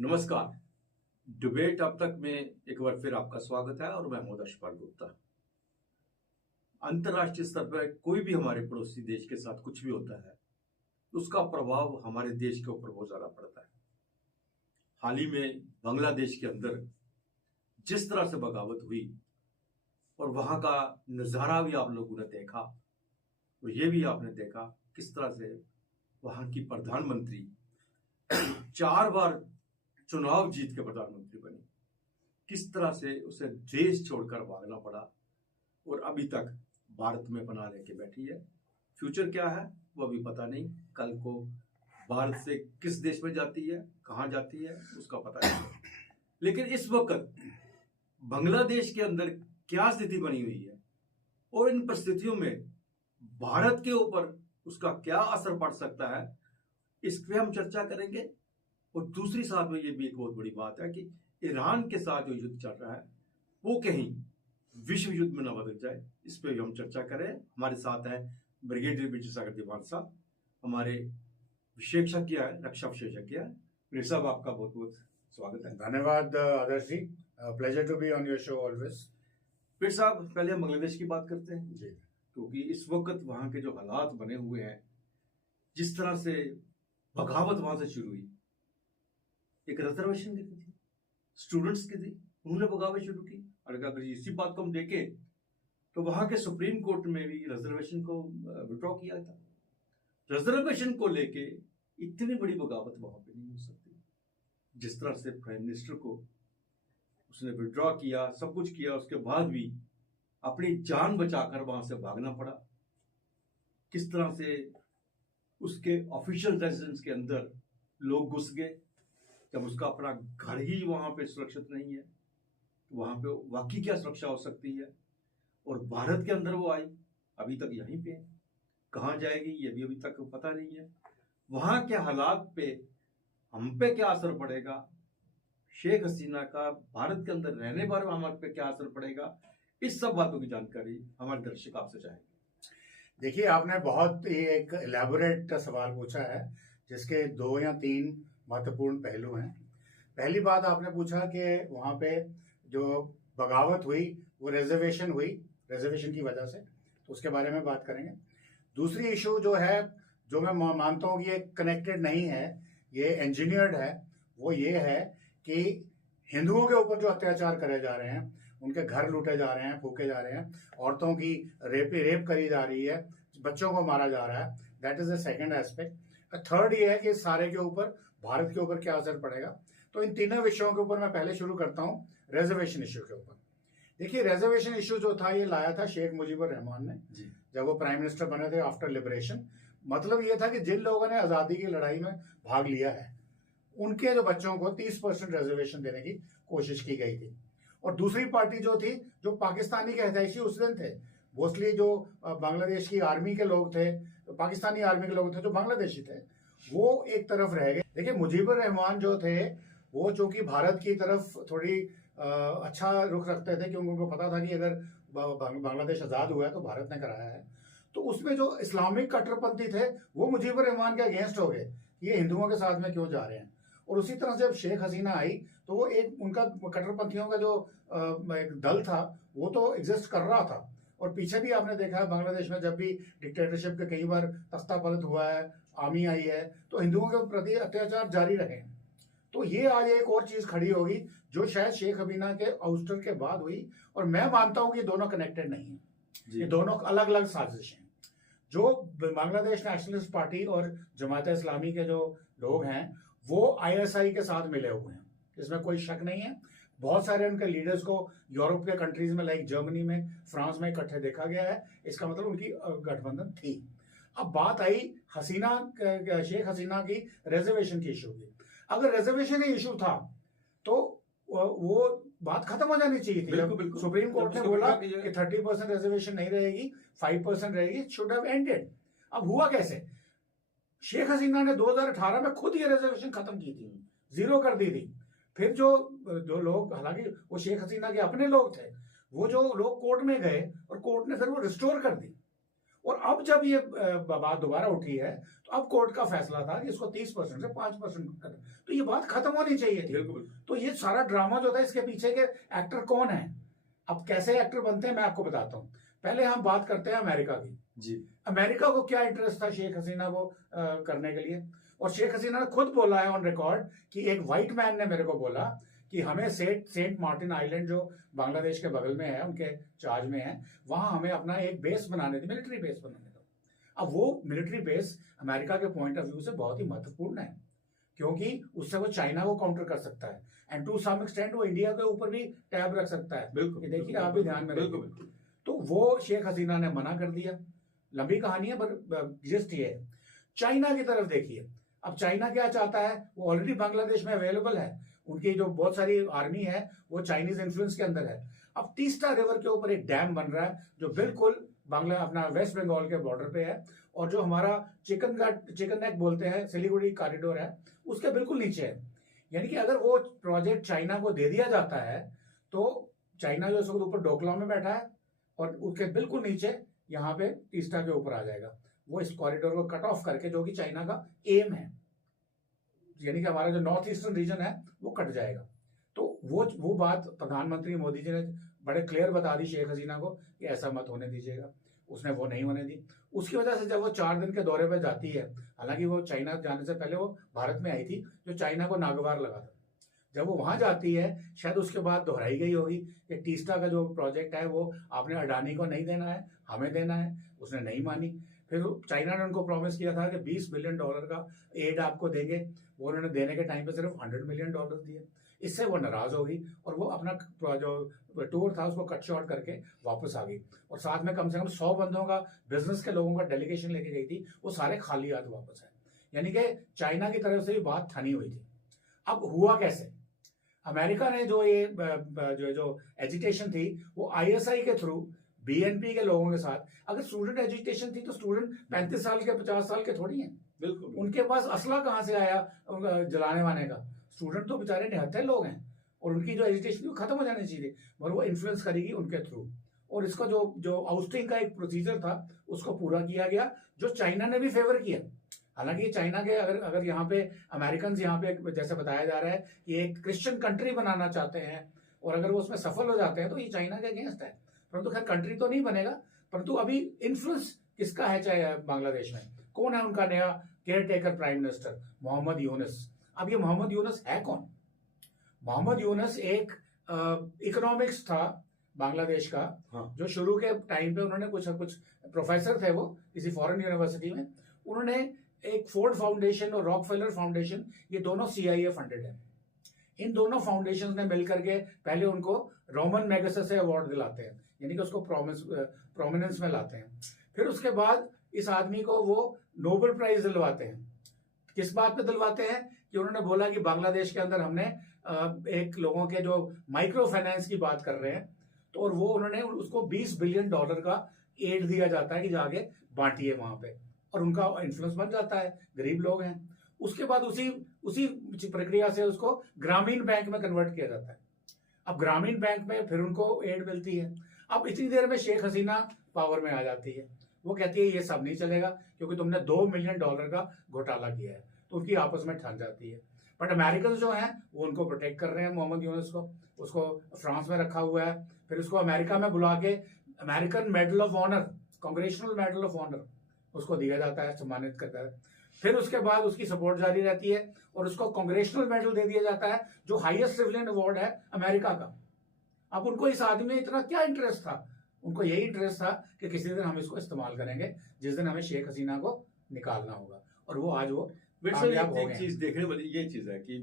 नमस्कार। डिबेट अब तक में एक बार फिर आपका स्वागत है और मैं हूं यशपाल गुप्ता। अंतर्राष्ट्रीय स्तर पर कोई भी हमारे पड़ोसी देश के साथ कुछ भी होता है उसका प्रभाव हमारे देश के ऊपर बहुत ज्यादा पड़ता है। हाल ही में बांग्लादेश के अंदर जिस तरह से बगावत हुई और वहां का नजारा भी आप लोगों ने देखा और ये भी आपने देखा किस तरह से वहां की प्रधानमंत्री 4 बार चुनाव जीत के प्रधानमंत्री बनी, किस तरह से उसे देश छोड़कर भागना पड़ा और अभी तक भारत में बना रह के बैठी है। फ्यूचर क्या है वो अभी पता नहीं, कल को भारत से किस देश में जाती है, कहां जाती है उसका पता नहीं। लेकिन इस वक्त बांग्लादेश के अंदर क्या स्थिति बनी हुई है और इन परिस्थितियों में भारत के ऊपर उसका क्या असर पड़ सकता है, इस पे हम चर्चा करेंगे। और दूसरी साथ में ये भी एक बहुत बड़ी बात है कि ईरान के साथ जो युद्ध चल रहा है वो कहीं विश्व युद्ध में न बदल जाए, इस पे भी हम चर्चा करें। हमारे साथ है ब्रिगेडियर विजय सागर दीवान साहब, हमारे विशेषज्ञ है, रक्षा विशेषज्ञ है। मेरे साहब आपका बहुत बहुत स्वागत है। धन्यवाद Adarsh ji, pleasure to be on your show always. फिर साहब पहले हम बांग्लादेश की बात करते हैं जी, क्योंकि इस वक्त वहां के जो हालात बने हुए हैं, जिस तरह से बगावत वहां से शुरू हुई, एक रिजर्वेशन की थी, स्टूडेंट्स की थी, उन्होंने बगावत शुरू की। और अगर इसी बात को हम देखें तो वहां के सुप्रीम कोर्ट में भी रिजर्वेशन को विड्रॉ किया था। रिजर्वेशन को लेके इतनी बड़ी बगावत वहां पे नहीं हो सकती जिस तरह से प्राइम मिनिस्टर को उसने विड्रॉ किया, सब कुछ किया, उसके बाद भी अपनी जान बचाकर वहां से भागना पड़ा। किस तरह से उसके ऑफिशियल रेजिडेंस के अंदर लोग घुस गए, जब उसका अपना घर ही वहां पे सुरक्षित नहीं है तो वहां पे वाकई क्या सुरक्षा हो सकती है। और भारत के अंदर वो आई, अभी तक यहीं पे है, कहाँ जाएगी ये भी अभी तक पता नहीं है। वहां के हालात पे हम पे क्या असर पड़ेगा, शेख हसीना का भारत के अंदर रहने पर हमारे पे क्या असर पड़ेगा, इस सब बातों की जानकारी हमारे दर्शक आपसे चाहेंगे। देखिए, आपने बहुत ही एक एलैबोरेट सवाल पूछा है जिसके 2 या 3 महत्वपूर्ण पहलू हैं। पहली बात आपने पूछा कि वहाँ पे जो बगावत हुई वो रिजर्वेशन हुई, रिजर्वेशन की वजह से, तो उसके बारे में बात करेंगे। दूसरी इशू जो है, जो मैं मानता हूँ कि ये कनेक्टेड नहीं है, ये इंजीनियर्ड है, वो ये है कि हिंदुओं के ऊपर जो अत्याचार करे जा रहे हैं, उनके घर लूटे जा रहे हैं, फूके जा रहे हैं, औरतों की रेप करी जा रही है, बच्चों को मारा जा रहा है, that is the second aspect. Third ये है कि सारे के ऊपर भारत के ऊपर क्या असर पड़ेगा। तो इन तीनों विषयों के ऊपर मैं पहले शुरू करता हूं रिजर्वेशन इश्यू के ऊपर। देखिए, रिजर्वेशन इश्यू जो था ये लाया था शेख मुजीबुर रहमान ने जब वो प्राइम मिनिस्टर बने थे आफ्टर लिबरेशन। मतलब ये था कि जिन लोगों ने आजादी की लड़ाई में भाग लिया है उनके जो बच्चों को 30% रिजर्वेशन देने की कोशिश की गई थी। और दूसरी पार्टी जो थी, जो पाकिस्तानी के हितैषी उस दिन थे, मोस्टली जो बांग्लादेश की आर्मी के लोग थे, पाकिस्तानी आर्मी के लोग थे जो बांग्लादेशी थे, वो एक तरफ रह गए। देखिए, मुजीबुर रहमान जो थे वो चूंकि भारत की तरफ थोड़ी अच्छा रुख रखते थे, क्योंकि उनको पता था कि अगर बांग्लादेश आजाद हुआ है तो भारत ने कराया है। तो उसमें जो इस्लामिक कट्टरपंथी थे वो मुजीबुर रहमान के अगेंस्ट हो गए, ये हिंदुओं के साथ में क्यों जा रहे हैं। और उसी तरह से जब शेख हसीना आई तो वो एक उनका कट्टरपंथियों का जो एक दल था वो तो एग्जिस्ट कर रहा था। और पीछे भी आपने देखा है बांग्लादेश में जब भी डिक्टेटरशिप के कई बार तख्ता पलट हुआ है, आर्मी आई है, तो हिंदुओं के प्रति अत्याचार जारी रहे। तो ये आज एक और चीज खड़ी होगी जो शायद शेख हसीना के आउस्टर के बाद हुई। और मैं मानता हूं कि दोनों कनेक्टेड नहीं है, ये दोनों अलग अलग साजिश हैं। जो बांग्लादेश नेशनलिस्ट पार्टी और जमात इस्लामी के जो लोग हैं वो आईएसआई के साथ मिले हुए हैं, इसमें कोई शक नहीं है। बहुत सारे उनके लीडर्स को यूरोप के कंट्रीज में लाइक जर्मनी में, फ्रांस में इकट्ठे देखा गया है। इसका मतलब उनकी गठबंधन थी। अब बात आई शेख हसीना की रिजर्वेशन की इशू की। अगर रिजर्वेशन ही इशू था तो वो बात खत्म हो जानी चाहिए थी। जब सुप्रीम कोर्ट ने बोला कि 30% रिजर्वेशन नहीं रहेगी, 5% रहेगी, शुड हैव एंडेड। अब हुआ कैसे? शेख हसीना ने 2018 में खुद ये रिजर्वेशन खत्म की थी, जीरो कर दी थी। फिर जो लोग, हालांकि वो शेख हसीना के अपने लोग थे, वो जो लोग कोर्ट में गए और कोर्ट ने फिर वो रिस्टोर कर दी। और अब जब ये बात दोबारा उठी है तो अब कोर्ट का फैसला था कि इसको 30% से 5% कर, तो ये बात खत्म होनी चाहिए थी। बिल्कुल। तो ये सारा ड्रामा जो था, इसके पीछे के एक्टर कौन है, अब कैसे एक्टर बनते हैं मैं आपको बताता हूँ। पहले हम बात करते हैं अमेरिका की। जी। अमेरिका को क्या इंटरेस्ट था शेख हसीना को करने के लिए, और शेख हसीना ने खुद बोला है ऑन रिकॉर्ड कि एक व्हाइट मैन ने मेरे को बोला कि हमें सेंट मार्टिन आइलैंड जो बांग्लादेश के बगल में है, उनके चार्ज में है, वहां हमें अपना एक बेस बनाने दी, मिलिट्री बेस बनाने दो। अब वो मिलिट्री बेस अमेरिका के पॉइंट ऑफ व्यू से बहुत ही महत्वपूर्ण है, क्योंकि उससे वो चाइना को काउंटर कर सकता है, एंड टू सम एक्सटेंट वो इंडिया के ऊपर भी टैब रख सकता है। बिल्कुल। देखिए आप भी ध्यान में रखिए। बिल्कुल बिल्कुल। तो वो शेख हसीना ने मना कर दिया। लंबी कहानी है पर जिस्ट ये है। चाइना की तरफ देखिए, अब चाइना क्या चाहता है, वो ऑलरेडी बांग्लादेश में अवेलेबल है, उनकी जो बहुत सारी आर्मी है वो चाइनीज इन्फ्लुएंस के अंदर है। अब तीस्ता रिवर के ऊपर एक डैम बन रहा है जो बिल्कुल बांग्ला अपना वेस्ट बंगाल के बॉर्डर पे है, और जो हमारा चिकन नेक बोलते हैं सिलीगुड़ी कॉरिडोर है, उसके बिल्कुल नीचे है। यानी कि अगर वो प्रोजेक्ट चाइना को दे दिया जाता है तो चाइना जो इस वक्त ऊपर डोकलाम में बैठा है और उसके बिल्कुल नीचे यहाँ पे तीस्ता के ऊपर आ जाएगा, वो इस कॉरिडोर को कट ऑफ करके, जो कि चाइना का एम है, यानी कि हमारा जो नॉर्थ ईस्टर्न रीजन है वो कट जाएगा। तो वो बात प्रधानमंत्री मोदी जी ने बड़े क्लियर बता दी शेख हसीना को कि ऐसा मत होने दीजिएगा, उसने वो नहीं होने दी। उसकी वजह से जब वो 4 दिन के दौरे पर जाती है, हालांकि वो चाइना जाने से पहले वो भारत में आई थी, जो चाइना को नागवार लगा था, जब वो वहां जाती है शायद उसके बाद दोहराई गई होगी कि तीस्ता का जो प्रोजेक्ट है वो आपने अडानी को नहीं देना है, हमें देना है, उसने नहीं मानी। फिर चाइना ने उनको प्रॉमिस किया था कि $20 बिलियन का एड आपको देंगे, वो उन्होंने देने के टाइम पे सिर्फ $100 मिलियन दिए। इससे वो नाराज हो गई और वो अपना जो टूर था उसको कट शॉर्ट करके वापस आ गई, और साथ में कम से कम 100 बंदों का, बिजनेस के लोगों का डेलीगेशन लेके गई थी, वो सारे खाली हाथ वापस आए। यानी कि चाइना की तरफ से भी बात थनी हुई थी। अब हुआ कैसे, अमेरिका ने जो ये जो एजिटेशन थी वो ISI के थ्रू BNP के लोगों के साथ, अगर स्टूडेंट एजुकेशन थी तो स्टूडेंट 35 साल के 50 साल के थोड़ी हैं, बिल्कुल। उनके पास असला कहाँ से आया जलाने वाने का, स्टूडेंट तो बेचारे निहत्थे लोग हैं, और उनकी जो एजुकेशन वो खत्म हो जानी चाहिए, मगर वो इन्फ्लुएंस करेगी उनके थ्रू। और इसका जो आउस्टिंग का एक प्रोसीजर था उसको पूरा किया गया, जो चाइना ने भी फेवर किया। हालांकि चाइना के अगर यहाँ पे अमेरिकन यहाँ पे जैसे बताया जा रहा है कि एक क्रिश्चियन कंट्री बनाना चाहते हैं, और अगर वो उसमें सफल हो जाते हैं तो ये चाइना के अगेंस्ट है, परंतु खैर कंट्री तो नहीं बनेगा। परंतु अभी इन्फ्लुएंस किसका है चाहे बांग्लादेश में, कौन है उनका नया caretaker prime minister, Mohammad Yunus. अब ये मोहम्मद यूनुस है कौन? मोहम्मद यूनुस एक इकोनॉमिक्स था बांग्लादेश का, हाँ। जो शुरू के टाइम पे उन्होंने कुछ प्रोफेसर थे वो किसी फॉरेन यूनिवर्सिटी में, उन्होंने एक फोर्ड फाउंडेशन और रॉकफेलर फाउंडेशन, ये दोनों CIA फंडेड है, इन दोनों फाउंडेशन ने मिलकर के पहले उनको रोमन मैगसेसे अवार्ड दिलाते हैं, यानी कि उसको प्रोमिनेंस में लाते हैं। फिर उसके बाद इस आदमी को वो नोबेल प्राइज दिलवाते हैं। किस बात पे दिलवाते हैं कि उन्होंने बोला कि बांग्लादेश के अंदर हमने एक लोगों के जो माइक्रो फाइनेंस की बात कर रहे हैं, तो और वो उन्होंने उसको $20 बिलियन का एड दिया जाता है कि जाके बांटिए वहां पे, और उनका इन्फ्लुएंस बन जाता है, गरीब लोग हैं। उसके बाद उसी प्रक्रिया से उसको ग्रामीण बैंक में कन्वर्ट किया जाता है। अब ग्रामीण बैंक में फिर उनको एड मिलती है। अब इतनी देर में शेख हसीना पावर में आ जाती है, वो कहती है ये सब नहीं चलेगा क्योंकि तुमने $2 मिलियन का घोटाला किया है, तो उनकी आपस में ठन जाती है। बट अमेरिकन जो हैं वो उनको प्रोटेक्ट कर रहे हैं, मोहम्मद यूनुस को, उसको फ्रांस में रखा हुआ है, फिर उसको अमेरिका में बुला के American medal of honour, congressional medal of honour उसको दिया जाता है, सम्मानित करता है। फिर उसके बाद उसकी सपोर्ट जारी रहती है और उसको कांग्रेचुलर मेडल दे दिया जाता है, जो हाईएस्ट सिविलियन अवार्ड है अमेरिका का। अब उनको इस आदमी में इतना क्या इंटरेस्ट था? उनको यही इंटरेस्ट था कि किसी दिन हम इसको इस्तेमाल करेंगे, जिस दिन हमें शेख हसीना को निकालना होगा, और वो आज वो कामयाब हो गए। चीज देखने वाली ये चीज है कि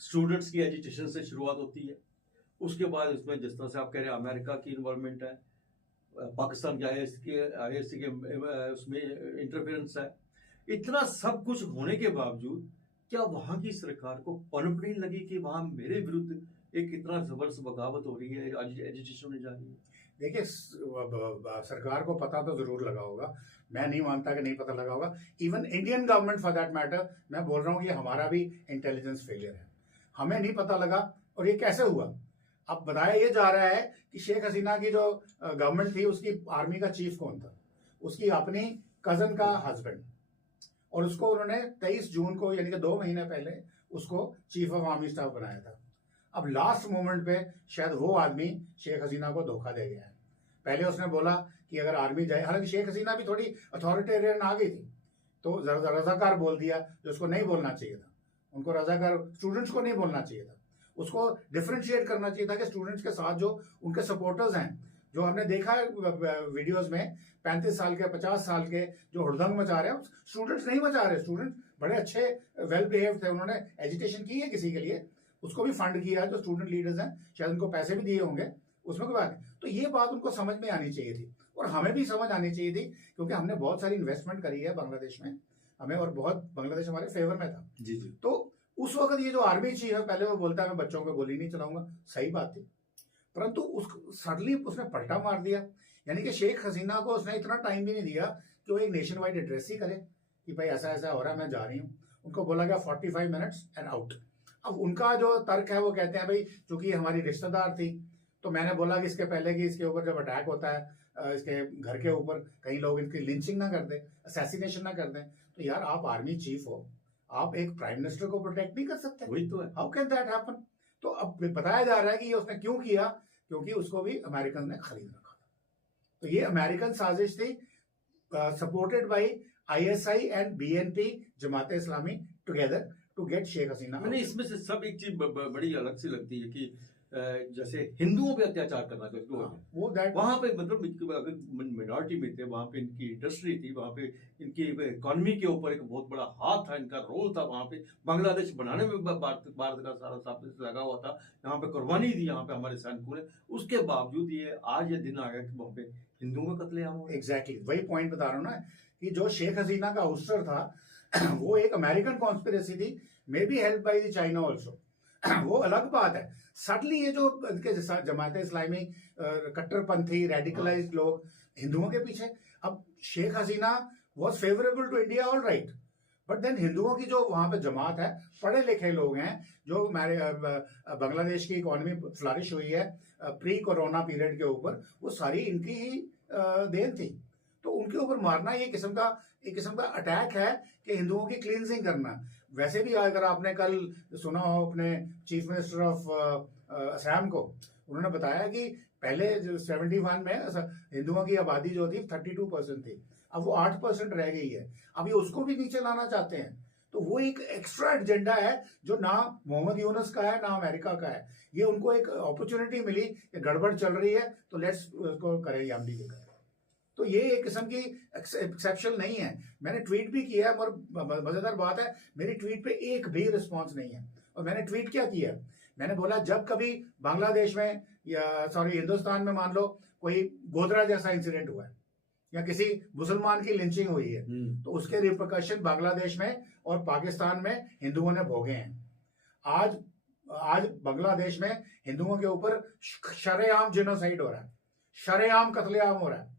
स्टूडेंट्स की एजुकेशन से शुरुआत होती है, उसके बाद इसमें जिस तरह से आप कह रहे हैं अमेरिका की इन्वॉल्वमेंट है, पाकिस्तान के ISC के उसमें इंटरफेरेंस है। इतना सब कुछ होने के बावजूद क्या वहां की सरकार को पनप नहीं लगी कि वहां मेरे विरुद्ध एक इतना जबरदस्त बगावत हो रही है, एजिटेशन होने जा रही है? देखिए, सरकार को पता तो जरूर लगा होगा, मैं नहीं मानता कि नहीं पता लगा होगा। Even Indian government for that matter, मैं बोल रहा हूँ कि हमारा भी इंटेलिजेंस फेलियर है, हमें नहीं पता लगा। और ये कैसे हुआ? अब बताया ये जा रहा है कि शेख हसीना की जो गवर्नमेंट थी उसकी आर्मी का चीफ कौन था, उसकी अपनी कजन का हस्बैंड, और उसको उन्होंने 23 जून को यानी कि 2 महीने पहले उसको चीफ ऑफ आर्मी स्टाफ बनाया था। अब लास्ट मोमेंट पे शायद वो आदमी शेख हसीना को धोखा दे गया है। पहले उसने बोला कि अगर आर्मी जाए, हालांकि शेख हसीना भी थोड़ी अथॉरिटेरियन आ गई थी, तो रजाकार बोल दिया जो उसको नहीं बोलना चाहिए था। उनको रजाकार स्टूडेंट्स को नहीं बोलना चाहिए था, उसको डिफ्रेंशिएट करना चाहिए था कि स्टूडेंट्स के साथ जो उनके सपोर्टर्स हैं, जो हमने देखा है वीडियोस में 35 साल के 50 साल के जो हुड़दंग मचा रहे हैं, स्टूडेंट्स नहीं मचा रहे, स्टूडेंट बड़े अच्छे वेल बिहेव थे, उन्होंने एजुटेशन की है किसी के लिए, उसको भी फंड किया, जो स्टूडेंट लीडर्स हैं शायद उनको पैसे भी दिए होंगे, उसमें कोई बात नहीं। तो ये बात उनको समझ में आनी चाहिए थी और हमें भी समझ आनी चाहिए थी, क्योंकि हमने बहुत सारी इन्वेस्टमेंट करी है बांग्लादेश में, हमें, और बहुत बांग्लादेश हमारे फेवर में था। जी जी। तो उस वक्त ये जो आर्मी चीफ है, पहले वो बोलता है मैं बच्चों पे गोली नहीं चलाऊंगा, सही बात थी, परंतु उस सडनली उसने पलटा मार दिया। यानी कि शेख हसीना को उसने इतना टाइम भी नहीं दिया कि वो एक नेशन वाइड एड्रेस ही करे कि भाई ऐसा ऐसा हो रहा है, मैं जा रही हूँ। उनको बोला गया 45 मिनट्स एंड आउट। अब उनका जो तर्क है वो कहते हैं भाई चूंकि हमारी रिश्तेदार थी, तो मैंने बोला कि इसके पहले कि इसके ऊपर जब अटैक होता है इसके घर के ऊपर, कहीं लोग इनकी लिंचिंग ना कर दें, असैसिनेशन ना कर दें, तो यार आप आर्मी चीफ हो, आप एक प्राइम मिनिस्टर को प्रोटेक्ट नहीं कर सकते, वही तो है, हाउ कैन दैट हैपन। तो अब बताया जा रहा है कि ये उसने क्यों किया, क्योंकि उसको भी अमेरिकन ने खरीद रखा था। तो ये अमेरिकन साजिश थी, supported by ISI and BNP Jamaat Islami together to get Sheikh Hasina. मैंने इसमें से सब एक चीज बड़ी अलग सी लगती है कि जैसे हिंदुओं पे अत्याचार करना चाहिए, वो दैट वहां पे मतलब मिनॉरिटी में थे, वहां पे इनकी इंडस्ट्री थी, वहां पे इनकी इकोनॉमी के ऊपर एक बहुत बड़ा हाथ था, इनका रोल था, वहां पे बांग्लादेश बनाने में भारत का सारा साथ लगा हुआ था, यहाँ पे कुर्बानी दी यहाँ पे हमारे सैनिकों ने, उसके बावजूद ये आज ये दिन आ गया कि वहां पे हिंदुओं में कत्लेआम हो। एग्जैक्टली वही पॉइंट बता रहा हूँ ना कि जो शेख हसीना का हुस्टर था वो एक अमेरिकन कॉन्स्पिरेसी थी, may be help by the China also, वो अलग बात है। सडनली ये जो इनके जमात इस्लामी कट्टरपंथी रेडिकलाइज्ड लोग हिंदुओं के पीछे, अब Sheikh Hasina was favourable to India all right, but then हिंदुओं की जो वहां पे जमात है, पढ़े लिखे लोग हैं, जो हमारे बांग्लादेश की इकोनॉमी फ्लरिश हुई है प्री कोरोना पीरियड के ऊपर, वो सारी इनकी ही देन थी। तो उनके ऊपर मारना ये एक किस्म का अटैक है कि हिंदुओं की क्लींजिंग करना। वैसे भी अगर आपने कल सुना हो अपने चीफ मिनिस्टर ऑफ असम को, उन्होंने बताया कि पहले 71 में हिंदुओं की आबादी जो थी 32% थी, अब वो 8% रह गई है, अब ये उसको भी नीचे लाना चाहते हैं। तो वो एक एक्स्ट्रा एजेंडा है जो ना मोहम्मद यूनुस का है ना अमेरिका का है, ये उनको एक अपॉर्चुनिटी मिली कि गड़बड़ चल रही है तो लेट्स उसको करें हम भी करें। तो ये एक किस्म की एक्सेप्शन नहीं है। मैंने ट्वीट भी किया है, और मजेदार बात है मेरी ट्वीट पे एक भी रिस्पांस नहीं है। और मैंने ट्वीट क्या किया, मैंने बोला जब कभी बांग्लादेश में या हिंदुस्तान में मान लो कोई गोधरा जैसा इंसिडेंट हुआ है या किसी मुसलमान की लिंचिंग हुई है, तो उसके रिपरकशन बांग्लादेश में और पाकिस्तान में हिंदुओं ने भोगे हैं। आज बांग्लादेश में हिंदुओं के ऊपर शरेआम जेनोसाइड हो रहा है, शरेआम कत्लेआम हो रहा है,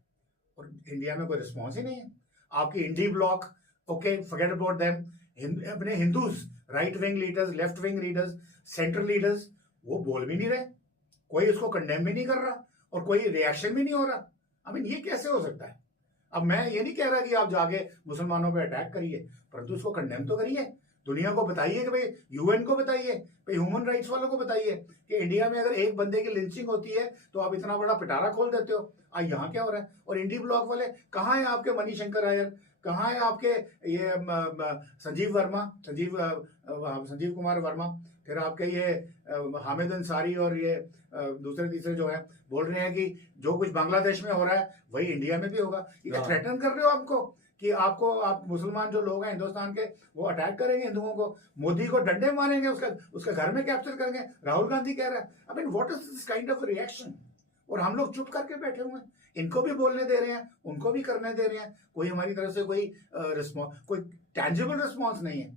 और इंडिया में कोई रिस्पॉन्स ही नहीं है। आपकी INDI bloc, okay forget about them, अपने Hindus, right wing leaders, left wing leaders, central leaders, वो बोल भी नहीं रहे, कोई उसको कंडेम भी नहीं कर रहा और कोई रिएक्शन भी नहीं हो रहा। आई मीन ये कैसे हो सकता है? अब मैं ये नहीं कह रहा कि आप जाके मुसलमानों पे अटैक करिए, परंतु उसको कंडेम तो करिए, दुनिया को बताइए कि भाई, यूएन को बताइए, भाई ह्यूमन राइट्स वालों को बताइए कि इंडिया में अगर एक बंदे की लिंचिंग होती है तो आप इतना बड़ा पिटारा खोल देते हो, यहाँ क्या हो रहा है? और इंडी ब्लॉक वाले कहाँ है? आपके मणिशंकर अय्यर कहाँ है? आपके ये संजीव कुमार वर्मा, फिर आपके ये हामिद अंसारी और ये दूसरे तीसरे जो है बोल रहे हैं कि जो कुछ बांग्लादेश में हो रहा है वही इंडिया में भी होगा। ये थ्रेटन कर रहे हो आपको कि आप मुसलमान जो लोग हैं हिंदुस्तान के वो अटैक करेंगे हिंदुओं को, मोदी को डंडे मारेंगे, उसके घर में कैप्चर करेंगे। राहुल गांधी कह रहा है, I mean what is this kind of reaction? और हम लोग चुप करके बैठे हुए हैं, इनको भी बोलने दे रहे हैं, उनको भी करने दे रहे हैं, कोई हमारी तरफ से कोई कोई टैंजिबल रिस्पॉन्स नहीं है।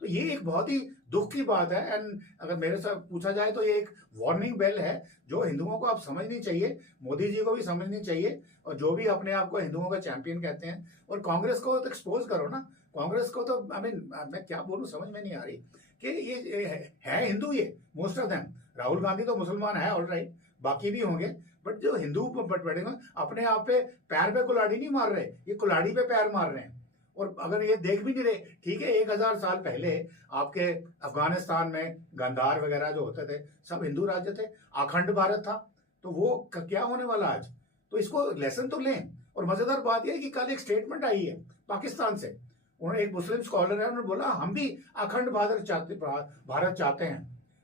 तो ये एक बहुत ही दुख की बात है। एंड अगर मेरे से पूछा जाए तो ये एक वार्निंग बेल है जो हिंदुओं को आप समझनी चाहिए, मोदी जी को भी समझनी चाहिए, और जो भी अपने आप को हिंदुओं का चैंपियन कहते हैं। और कांग्रेस को तो एक्सपोज करो ना, कांग्रेस को तो आई मीन मैं क्या बोलूं समझ में नहीं आ रही कि ये है हिंदू, ये most of them. Rahul Gandhi तो मुसलमान है, ऑल राइट, बाकी भी होंगे, बट जो हिंदू बैठे हुए अपने आप पे पैर पे कुल्हाड़ी नहीं मार रहे, ये कुल्हाड़ी पे पैर मार रहे हैं। और अगर ये देख भी नहीं रहे, ठीक है 1000 साल पहले आपके अफगानिस्तान में गांधार वगैरह जो होते थे सब हिंदू राज्य थे, अखंड भारत था, तो वो क्या होने वाला आज? तो इसको लेसन तो लें। और मजेदार बात यह है कि कल एक स्टेटमेंट आई है पाकिस्तान से, उन्होंने, एक मुस्लिम स्कॉलर है, उन्होंने बोला हम भी अखंड भारत चाहते हैं,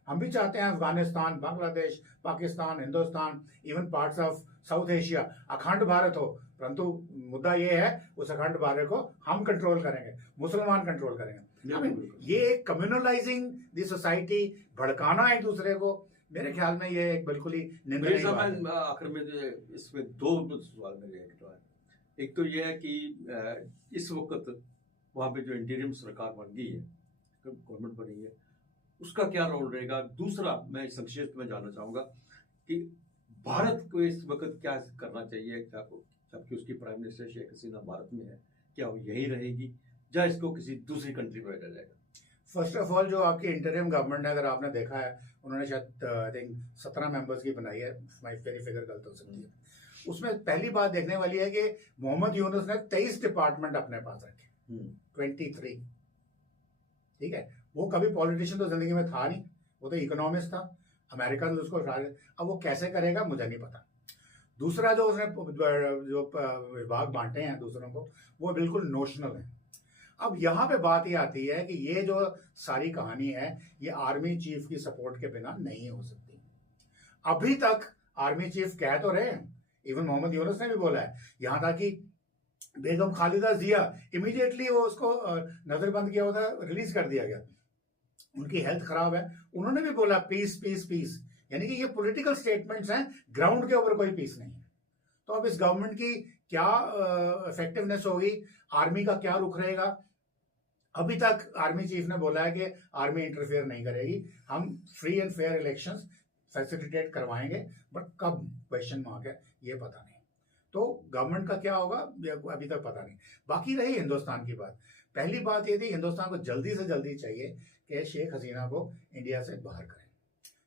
हम भी चाहते हैं Afghanistan, Bangladesh, Pakistan, Hindustan, even parts of south Asia अखंड भारत हो, परंतु मुद्दा ये है उस अखंड भारत को हम कंट्रोल करेंगे, मुसलमान कंट्रोल करेंगे। I mean, ये कम्युनलाइजिंग द सोसाइटी, भड़काना एक दूसरे को, मेरे ख्याल में ये एक बिल्कुल ही निंदनीय बात है। आखिर में इसमें दो सवाल मेरे हैं। एक तो ये है कि इस वक्त वहाँ पे जो इंटीरियम सरकार बन गई है, गवर्नमेंट बनी है, उसका क्या रोल रहेगा? दूसरा मैं संक्षिप्त में जानना चाहूंगा कि भारत को इस वक्त क्या करना चाहिए, जबकि उसकी प्राइम मिनिस्टर शेख हसीना भारत में है, क्या वो यही रहेगी या इसको किसी दूसरी कंट्री में भेजा जाएगा? फर्स्ट ऑफ ऑल जो आपकी इंटरिम गवर्नमेंट है, अगर आपने देखा है, उन्होंने शायद आई थिंक 17 मेंबर्स की बनाई है, मेरी फिगर गलत हो सकती है। उसमें पहली बात देखने वाली है कि मोहम्मद यूनुस ने 23 डिपार्टमेंट अपने पास रखे, 23, ठीक है। वो कभी पॉलिटिशियन तो जिंदगी में था नहीं, वो तो इकोनॉमिस्ट था, अमेरिकन उसको, अब वो कैसे करेगा मुझे नहीं पता। दूसरा जो उसने जो विभाग बांटे हैं दूसरों को, वो बिल्कुल नोशनल है। अब यहाँ पे बात ये आती है कि ये जो सारी कहानी है, ये आर्मी चीफ की सपोर्ट के बिना नहीं हो सकती। अभी तक आर्मी चीफ कह तो रहे हैं, इवन मोहम्मद यूनुस ने भी बोला है, यहाँ तक कि बेगम खालिदा जिया इमीडिएटली वो उसको नजरबंद किया होता, रिलीज कर दिया गया, उनकी हेल्थ खराब है, उन्होंने भी बोला पीस पीस पीस, यानी कि ये पॉलिटिकल स्टेटमेंट्स हैं, ग्राउंड के ऊपर कोई पीस नहीं है। तो अब इस गवर्नमेंट की क्या इफेक्टिवनेस होगी, आर्मी का क्या रुख रहेगा? अभी तक आर्मी चीफ ने बोला है कि आर्मी इंटरफेयर नहीं करेगी, हम free and fair elections facilitate करवाएंगे, बट कब, क्वेश्चन मार्क है, ये पता नहीं। तो गवर्नमेंट का क्या होगा अभी तक पता नहीं। बाकी रही हिंदुस्तान की बात, पहली बात ये थी हिंदुस्तान को जल्दी से जल्दी चाहिए कि शेख हसीना को इंडिया से बाहर करें,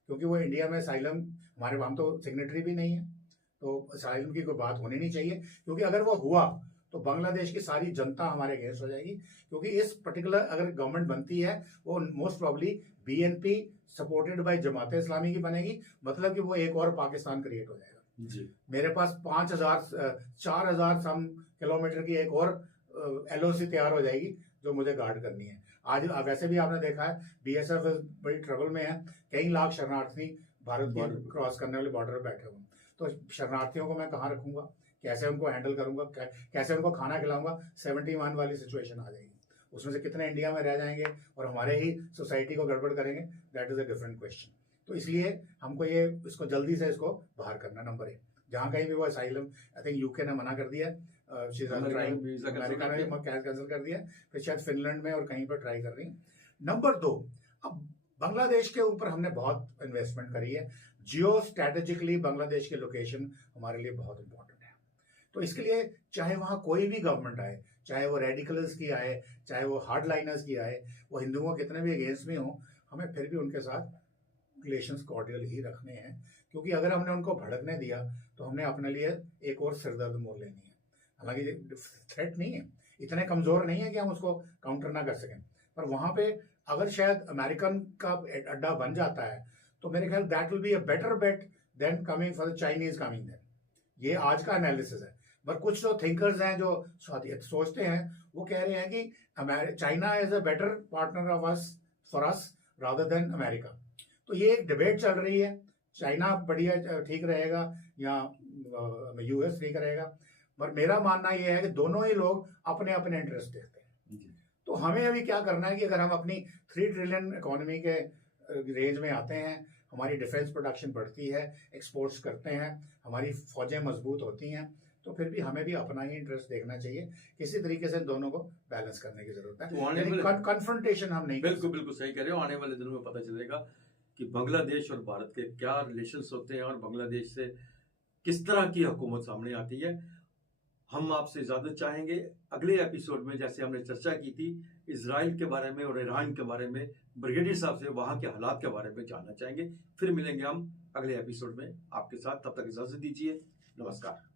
क्योंकि वो इंडिया में असाइलम, हमारे हम तो सिग्नेटरी भी नहीं है, तो असाइलम की कोई बात होनी नहीं चाहिए, क्योंकि अगर वो हुआ तो बांग्लादेश की सारी जनता हमारे अगेंस्ट हो जाएगी। क्योंकि इस पर्टिकुलर अगर गवर्नमेंट बनती है, वो most probably BNP supported by Jamaat Islami की बनेगी, मतलब कि वो एक और पाकिस्तान क्रिएट हो जाएगा जी। मेरे पास 4000 सम किलोमीटर की एक और एलओसी तैयार हो जाएगी जो मुझे गार्ड करनी है। आज वैसे भी आपने देखा है बीएसएफ बड़ी ट्रबल में है, कई लाख शरणार्थी भारत की क्रॉस करने वाले बॉर्डर पर बैठे हुए, तो शरणार्थियों को मैं कहाँ रखूंगा, कैसे उनको हैंडल करूंगा, कैसे उनको खाना खिलाऊंगा? 71 वाली सिचुएशन आ जाएगी, उसमें से कितने इंडिया में रह जाएंगे और हमारे ही सोसाइटी को गड़बड़ करेंगे, that is a different question. तो इसलिए हमको ये इसको जल्दी से इसको बाहर करना, नंबर 1। जहाँ कहीं भी वो असाइलम, आई थिंक यूके ने मना कर दिया, अमेरिका ने कैंसिल कर दिया, फिर शायद फिनलैंड में और कहीं पर ट्राई कर रही है। नंबर 2, अब बांग्लादेश के ऊपर हमने बहुत इन्वेस्टमेंट करी है, जियो स्ट्रेटेजिकली बांग्लादेश की लोकेशन हमारे लिए बहुत इंपॉर्टेंट है। तो इसके लिए चाहे वहाँ कोई भी गवर्नमेंट आए, चाहे वो रेडिकल्स की आए, चाहे वो हार्ड लाइनर्स की आए, वो हिंदुओं कितने भी अगेंस्ट में हो, हमें फिर भी उनके साथ रिलेशंस कॉर्डियल ही रखने हैं, क्योंकि अगर हमने उनको भड़कने दिया तो हमने अपने लिए एक और सिरदर्द मोल लेनी है। हालांकि थ्रेट नहीं है, इतने कमजोर नहीं है कि हम उसको काउंटर ना कर सकें, पर वहां पे अगर शायद अमेरिकन का अड्डा बन जाता है तो मेरे ख्याल that will be a better bet than coming for the Chinese coming then. ये आज का एनालिसिस है, पर कुछ जो थिंकर्स हैं जो सोचते हैं वो कह रहे हैं कि China is a better partner of us for us rather than America. तो ये एक डिबेट चल रही है, चाइना बढ़िया ठीक रहेगा या यूएस ठीक रहेगा, पर मेरा मानना यह है कि दोनों ही लोग अपने अपने इंटरेस्ट देखते हैं। तो हमें अभी क्या करना है कि अगर हम अपनी 3 ट्रिलियन इकोनॉमी के रेंज में आते हैं, हमारी डिफेंस प्रोडक्शन बढ़ती है, एक्सपोर्ट्स करते हैं, हमारी फौजें मजबूत होती हैं, तो फिर भी हमें भी अपना ही इंटरेस्ट देखना चाहिए। किसी तरीके से दोनों को बैलेंस करने की जरूरत है, कन्फ्रंटेशन हम नहीं। बिल्कुल सही कह रहे हो। आने वाले दिनों में पता चलेगा कि बांग्लादेश और भारत के क्या रिलेशंस होते हैं और बांग्लादेश से किस तरह की हुकूमत सामने आती है। हम हम आपसे इजाजत चाहेंगे। अगले एपिसोड में जैसे हमने चर्चा की थी इजराइल के बारे में और ईरान के बारे में, ब्रिगेडियर साहब से वहां के हालात के बारे में जानना चाहेंगे। फिर मिलेंगे हम अगले एपिसोड में आपके साथ, तब तक इजाजत दीजिए। नमस्कार।